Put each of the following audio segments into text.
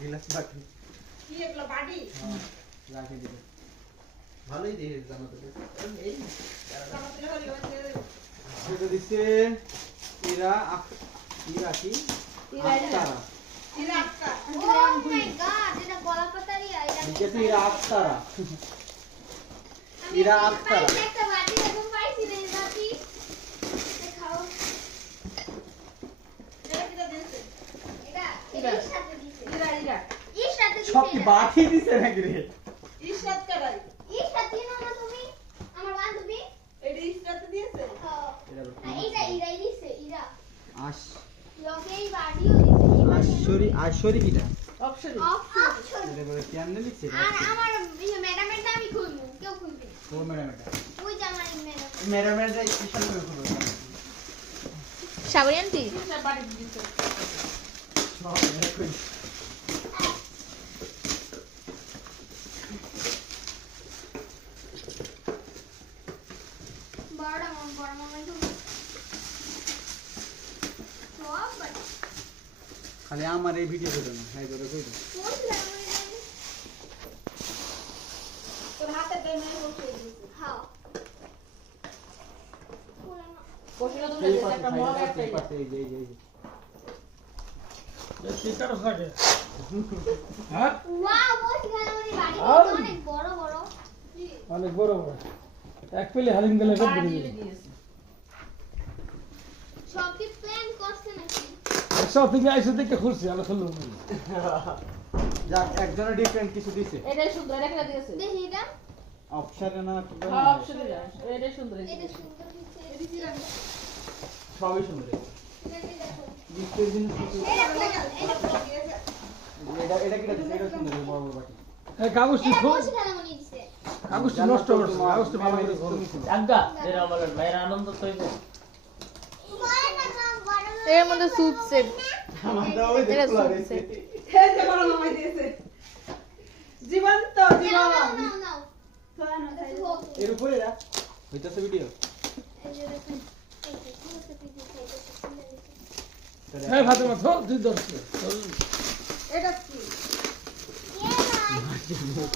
गिलास बाटी কি এগুলো বাড়ি রাখে দিবে ভালোই দিয়ে জানো তো এই জামাতে হলি হচ্ছে এটা দিছে ইরা ইরা কি Aktara Ira Akter Oh my god, এটা গলা পাতারি এটা দিছে ইরা আক্তারা ইরা আক্তারা একটা বাটি এরকম পাইছি রে বাটি দেখাও এটা কিটা দিয়েছে এটা ইরা। এর সাথে দিছে ইরা ইরা এর সাথে দিছে সব কি বাটি দিছে নাকি রে ইশরাত কারাই এর সাথে না তুমি আমার বান্ধবী এটা ইশরাত দিয়েছে এইটা ইরাই দিছে ইরা আশ লগে এই বাটিও দিছে আশ্বরি আশ্বরি কিটা অপশন অপশন এটা করে কেন লিখছে আর আমার ম্যাডামের নামই খুলমু কেউ খুলবে না। ও ম্যাডাম এটা ওই যে আমার ম্যাডাম ম্যাডামের যে স্পেশাল করে খুলবে সাগরি আন্টি কিটা বাড়ি দিয়েছে সব এটা কই বড় মামা তো সব বাটি খালি আমার এই ভিডিও করে না হাই করে কই দাও কোন ম্যাডামের নাম তোর হাতে দেমে বসে দিয়েছে হ্যাঁ বসে তুমি এই একটা মোবাইল একটা পাশে এই যে হ্যাঁ ওয়াও বস গেল আমাদের বাড়ি আউ। অনেক বড় বড় অনেক বড় বড় এক পেলে হালিম গেলে সব বাড়ি বেরিয়ে দিয়েছে সব কি প্ল্যান করছে নাকি সব থেকে আইসে দেখে খুলছি আমরা খুললাম না। যাক একজনের ডিফারেন্ট কিছু দিছে এটাই সুন্দর এটা কিটা দিয়েছে দেখি এটা অপশনে না কি বলে? হ্যাঁ অপশনে যা এটাই সুন্দর এটা সুন্দর দিচ্ছে সবই সুন্দর এটা দেখো গিফটের জিনিস কিছু এটা দিয়েছে এটা কি দিছে এটা সুন্দর এই বড় বড় বাটি এই কাগজটি এটা খুব বস গেল মনে দিছে কাগজটি নষ্ট করছে কাগজটি ভালো করে ধরো আজ্ঞা এর আমার ভাইয়ের আনন্দ তৈব এর মধ্যে স্যুপ সেট আমার দাও ওই এটা দেখো সুপ লাগছে সেট। হে যে বড় মামাই দিয়েছে জীবন্ত নাও জীবন নাও এর উপরে রাখ হইতাছে ভিডিও এই যে দেখুন এই যে পুরো দিচ্ছে এই ফাতেমা তো দুই দরছে এটা কি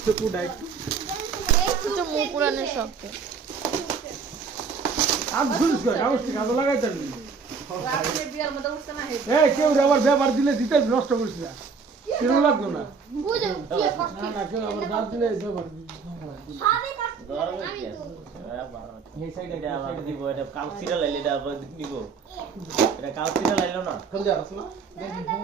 তো পুডা একটু তো মুখ পুরানোর শখে আম খুলিস করে কাগজটি কাজে লাগাইতে পারবি রাতে বিয়ার মধ্যে উঠছে না হে এই কেউ আবার ব্যবহার দিলে দিতে নষ্ট করিস না কিরম লাগতো না বুঝো কি কষ্ট না না কেউ আবার দাঁত দিলে ব্যবহার সবই কষ্ট ধরবে আমি কি তো এই সাইডে এটা আমার দিব এটা কাউসিরা লাইলে এটা আবার নিব এটা কাউসিরা লাইলো না কোন জায়গা আছে না